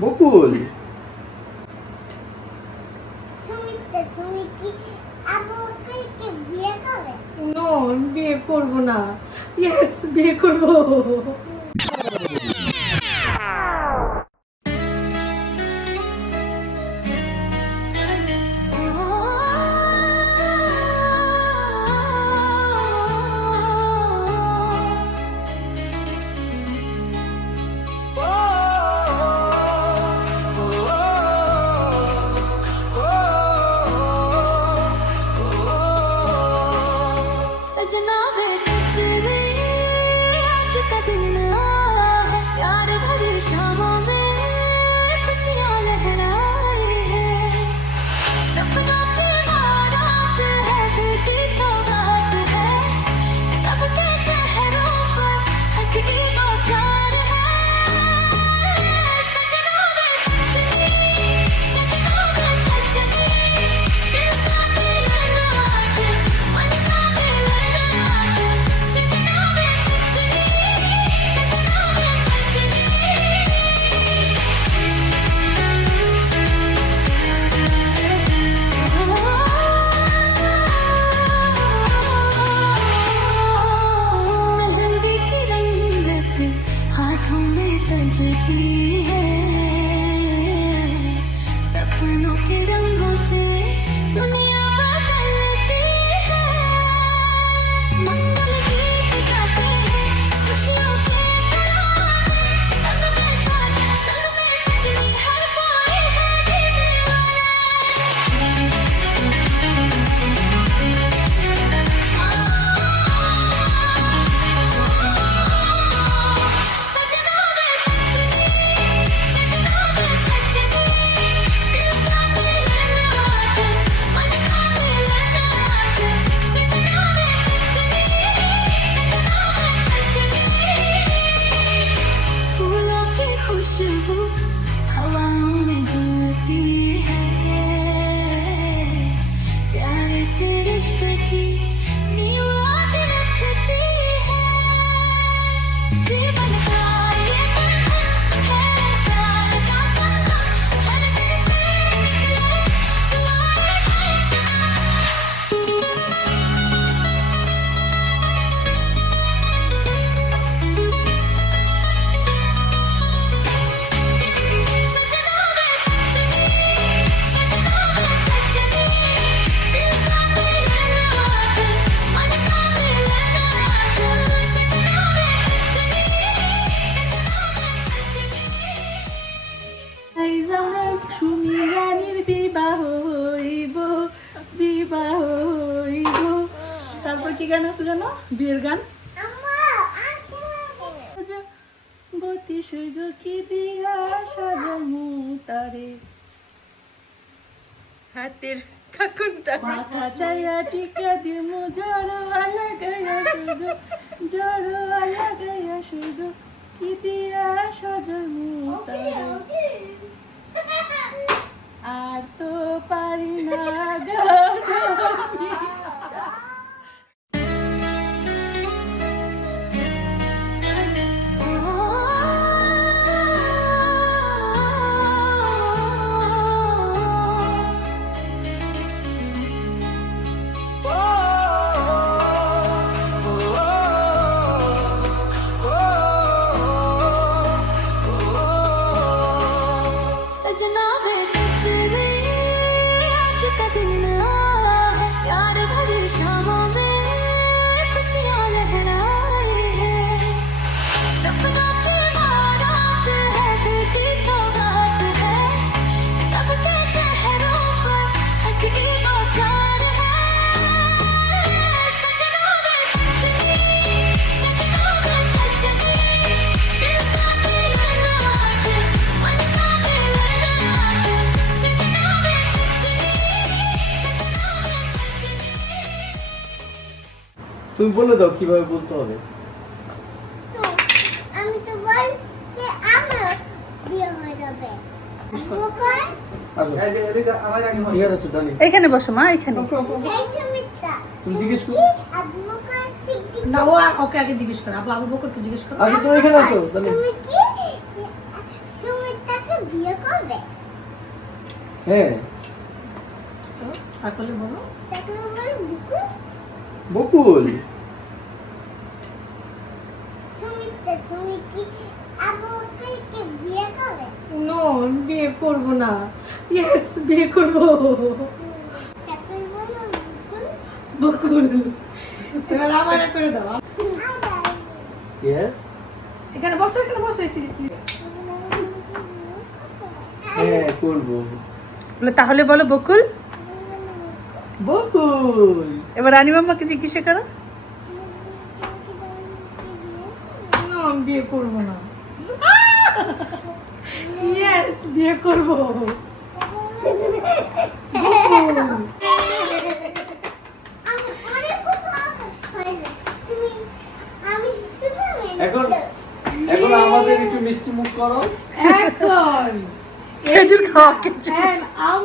বকুল। বিয়ে করব? না ইয়েস বিয়ে করব। Someone हाथों में सजती है सपनों के रंगों की खुशबू हवाओं में है। प्यारे से रिश्ते की नींव आज रखती है। जीवन সুমি রানীর বিবাহ হইব বিবাহ হইব। তারপর কি গান আছে জানো? বিয়ের গান? সূর্য কি দিয়া সাজামু তারে? হাতের কাকুন তার মাথা চাইয়া টিকা দিমু জড়ো লাগাইয়া শুধু জড়ো লাগাইয়া শুধু কি দিয়া সাজামু তারে? আর তো পারি না গান তুমি বলে দাও কীভাবে বলতে হবে? আমি তো বল যে আমার বিয়ে হয়ে যাবে। আবু বকর আসো এখানে বসো মা এখানে। তুমি জিজ্ঞেস করো। না ও ওকে আগে জিজ্ঞেস করো। আবু আবু বকরকে জিজ্ঞেস করো। তুমি এখানে আসো জানি। তুমি কি সুমিতাকে বিয়ে করবে? হ্যাঁ। তো বলো বুকু বকুল সুমিতা তুমি কি আবু বকরকে বিয়ে করবে নো বিয়ে করব না। ইয়েস বিয়ে করব। বুকুল। এবার আমার করে দাও। ইয়েস এখানে বসো এখানে বসো এসি হ্যাঁ করব। তাহলে বলো বকুল। বকুল। এবার রানী মাম্মাকে জিজ্ঞাসা করো। না বিয়ে করব না। ইয়েস বিয়ে করব। এখন এখন আমাদের একটু মিষ্টি মুখ করো। এখন। খেজুর খাওয়া খেজুর। And আমার